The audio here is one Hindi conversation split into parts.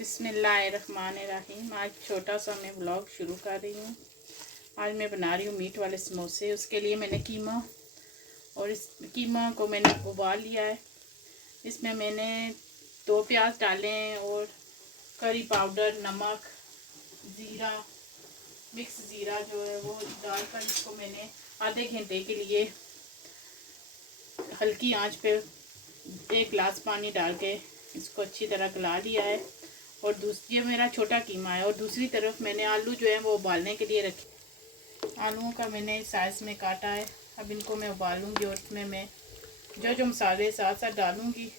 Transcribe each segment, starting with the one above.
बिस्मिल्लाहिर्रहमानिर्रहीम। आज छोटा सा मैं ब्लॉग शुरू कर रही हूँ। आज मैं बना रही हूँ मीट वाले समोसे। उसके लिए मैंने कीमा और इस कीमा को मैंने उबाल लिया है। इसमें मैंने 2 प्याज डाले हैं और करी पाउडर, नमक, ज़ीरा, मिक्स ज़ीरा जो है वो डालकर इसको मैंने आधे घंटे के लिए हल्की आंच पे 1 गिलास पानी डाल के इसको अच्छी तरह गला लिया है। और ये मेरा छोटा कीमा है। और दूसरी तरफ मैंने आलू जो है वो उबालने के लिए रखे। आलूओं का मैंने इस साइज़ में काटा है। अब इनको मैं उबालूंगी और इसमें मैं जो मसाले साथ साथ डालूंगी,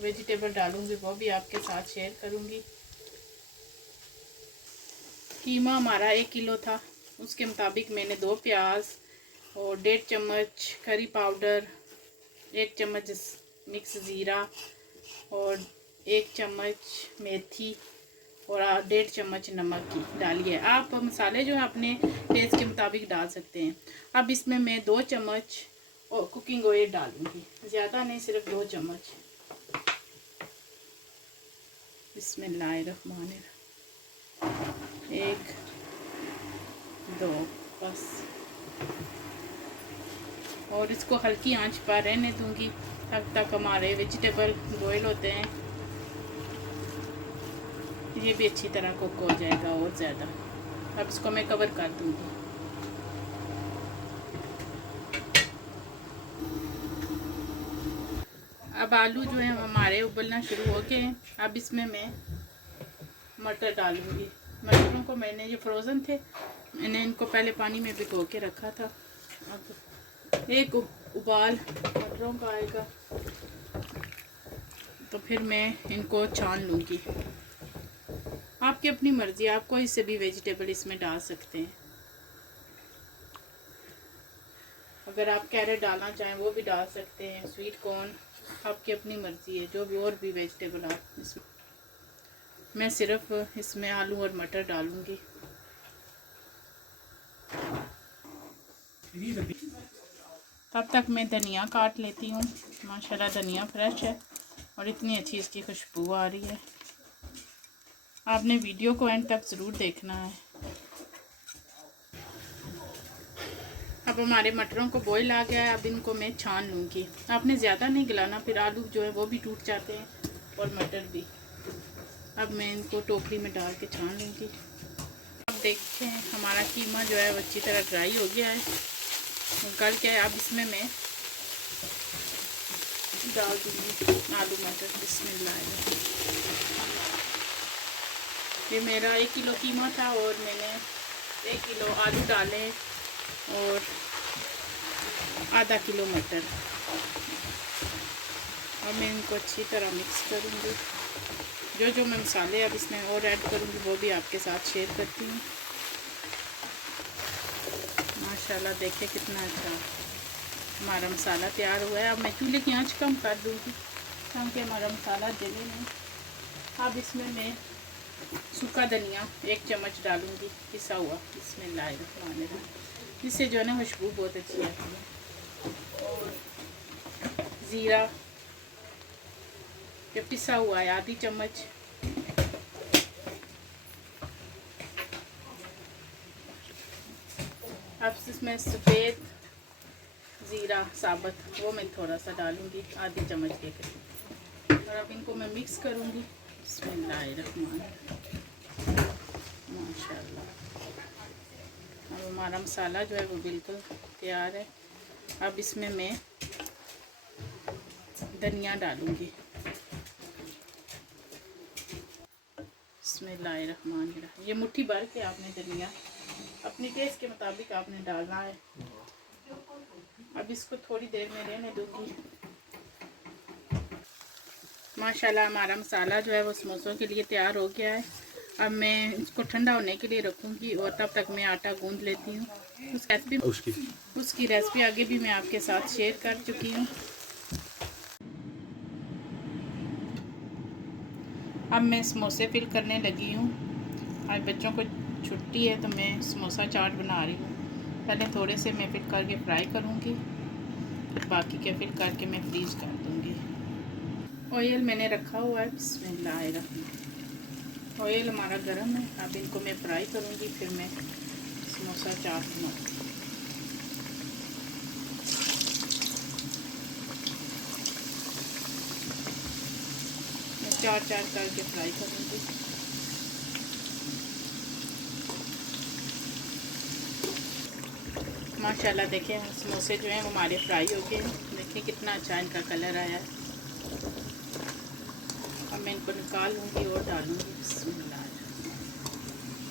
वेजिटेबल डालूंगी, वो भी आपके साथ शेयर करूंगी। कीमा हमारा 1 किलो था। उसके मुताबिक मैंने 2 प्याज और 1.5 चम्मच करी पाउडर, 1 चम्मच मिक्स ज़ीरा और 1 चम्मच मेथी और 1.5 चम्मच नमक की डाली है। आप मसाले जो है अपने टेस्ट के मुताबिक डाल सकते हैं। अब इसमें मैं 2 चम्मच कुकिंग ऑयल डालूंगी, ज़्यादा नहीं, सिर्फ 2 चम्मच। बिस्मिल्लाहिर्रहमानिर्रहीम। 1 2 बस। और इसको हल्की आंच पर रहने दूंगी तब तक हमारे वेजिटेबल बॉईल होते हैं। ये भी अच्छी तरह कुक हो जाएगा और ज़्यादा। अब इसको मैं कवर कर दूंगी। अब आलू जो है हमारे उबलना शुरू हो गए हैं। अब इसमें मैं मटर डालूंगी। मटरों को मैंने, ये फ्रोज़न थे, मैंने इनको पहले पानी में भिगो के रखा था। अब एक उबाल मटरों का आएगा तो फिर मैं इनको छान लूँगी। आपकी अपनी मर्ज़ी, आप कोई से भी वेजिटेबल इसमें डाल सकते हैं। अगर आप कैरेट डालना चाहें वो भी डाल सकते हैं, स्वीट कॉर्न, आपकी अपनी मर्ज़ी है, जो भी और भी वेजिटेबल आप इसमें। मैं सिर्फ इसमें आलू और मटर डालूँगी। तब तक मैं धनिया काट लेती हूँ। माशाल्लाह धनिया फ्रेश है और इतनी अच्छी इसकी खुशबू आ रही है। आपने वीडियो को एंड तक ज़रूर देखना है। अब हमारे मटरों को बॉईल आ गया है। अब इनको मैं छान लूँगी। आपने ज़्यादा नहीं गलाना, फिर आलू जो है वो भी टूट जाते हैं और मटर भी। अब मैं इनको टोकरी में डाल के छान लूँगी। अब देखते हैं हमारा कीमा जो है वो अच्छी तरह ड्राई हो गया है, गल के। अब इसमें मैं डाल दूँगी आलू मटर। बिस्मिल्लाह। ये मेरा 1 किलो कीमा था और मैंने 1 किलो आलू डाले और आधा किलो मटर। अब मैं इनको अच्छी तरह मिक्स करूँगी। जो मैं मसाले अब इसमें और ऐड करूँगी वो भी आपके साथ शेयर करती हूँ। माशाल्लाह देखिए कितना अच्छा हमारा मसाला तैयार हुआ है। अब मैं चूल्हे की आंच कम कर दूँगी ताकि हमारा मसाला जले नहीं। अब इसमें मैं सूखा धनिया 1 चम्मच डालूँगी, पिसा हुआ। बिस्मिल्लाहिर्रहमानिर्रहीम। इससे जो है ना खुशबू बहुत अच्छी आती है। और ज़ीरा जो पिसा हुआ है आधी चम्मच। अब इसमें सफ़ेद ज़ीरा साबुत वो मैं थोड़ा सा डालूँगी, आधी चम्मच के करीब। और अब इनको मैं मिक्स करूँगी। बिस्मिल्लाहिर्रहमानिर्रहीम। माशाल्लाह अब हमारा मसाला जो है वो बिल्कुल तैयार है। अब इसमें मैं धनिया डालूँगी। बिस्मिल्लाहिर्रहमानिर्रहीम। ये मुट्ठी भर के आपने धनिया अपने टेस्ट के मुताबिक आपने डालना है। अब इसको थोड़ी देर में रहने दूँगी। माशाल्लाह हमारा मसाला जो है वो समोसों के लिए तैयार हो गया है। अब मैं इसको ठंडा होने के लिए रखूँगी और तब तक मैं आटा गूंद लेती हूँ। उसकी रेसिपी आगे भी मैं आपके साथ शेयर कर चुकी हूँ। अब मैं समोसे फिल करने लगी हूँ। आज बच्चों को छुट्टी है तो मैं समोसा चाट बना रही हूँ। पहले थोड़े से मैं फिल करके फ्राई करूँगी, फिर बाकी के फिल करके मैं फ्रीज कर दूँगी। ऑयल मैंने रखा हुआ है। बिस्मिल्लाहिर्रहमानिर्रहीम। ऑयल हमारा गर्म है। अब इनको मैं फ्राई करूँगी, फिर मैं समोसा चाट बनाऊँगी। मैं चार करके फ्राई करूँगी। माशाल्लाह देखें समोसे जो हैं वो हमारे फ्राई हो गए हैं। देखिए कितना अच्छा इनका कलर आया है। अब मैं इनको निकाल लूँगी और डालूँगी। बिस्मिल्लाह।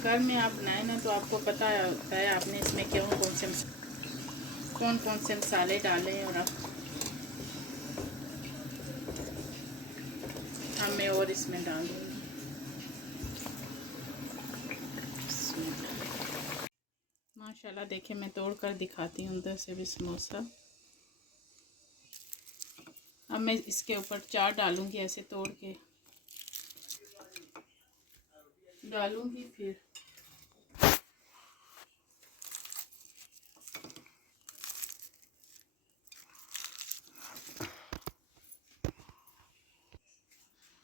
घर में आप बनाए ना तो आपको पता होता है आपने इसमें कौन कौन से मसाले डाले हैं। और अब मैं और इसमें डाल दूँगी। माशाल्लाह देखिए मैं तोड़ कर दिखाती हूँ अंदर से भी समोसा। अब मैं इसके ऊपर चाट डालूँगी, ऐसे तोड़ के डालूँगी। फिर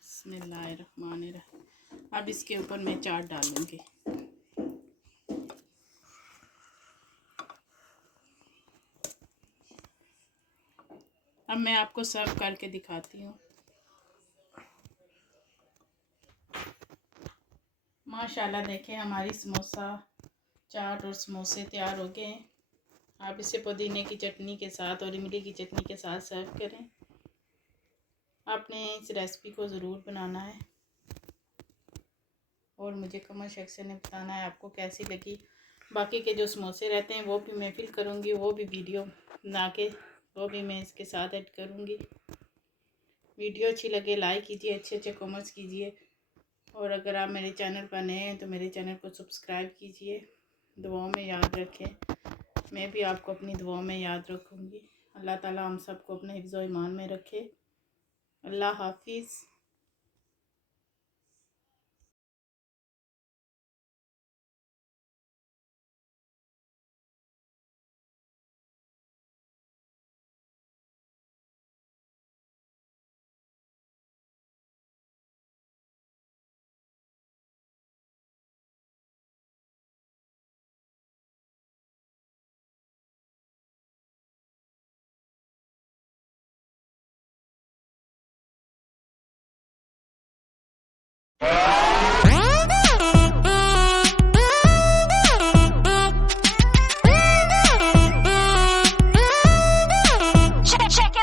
बिस्मिल्लाहिर्रहमानिर्रहीम। अब इसके ऊपर मैं चाट डालूँगी। अब मैं आपको सर्व करके दिखाती हूँ। माशाल्लाह देखें हमारी समोसा चाट और समोसे तैयार हो गए हैं। आप इसे पुदीने की चटनी के साथ और इमली की चटनी के साथ सर्व करें। आपने इस रेसिपी को ज़रूर बनाना है और मुझे कमेंट सेक्शन में बताना है आपको कैसी लगी। बाकी के जो समोसे रहते हैं वो भी मैं फिल करूँगी, वो भी वीडियो बना के वो भी मैं इसके साथ ऐड करूँगी। वीडियो अच्छी लगे लाइक कीजिए, अच्छे अच्छे कमेंट्स कीजिए। और अगर आप मेरे चैनल पर नए हैं तो मेरे चैनल को सब्सक्राइब कीजिए। दुआओं में याद रखें। मैं भी आपको अपनी दुआओं में याद रखूँगी। अल्लाह ताला हम सबको अपने हिफ्ज़ व ईमान में रखे। अल्लाह हाफिज़।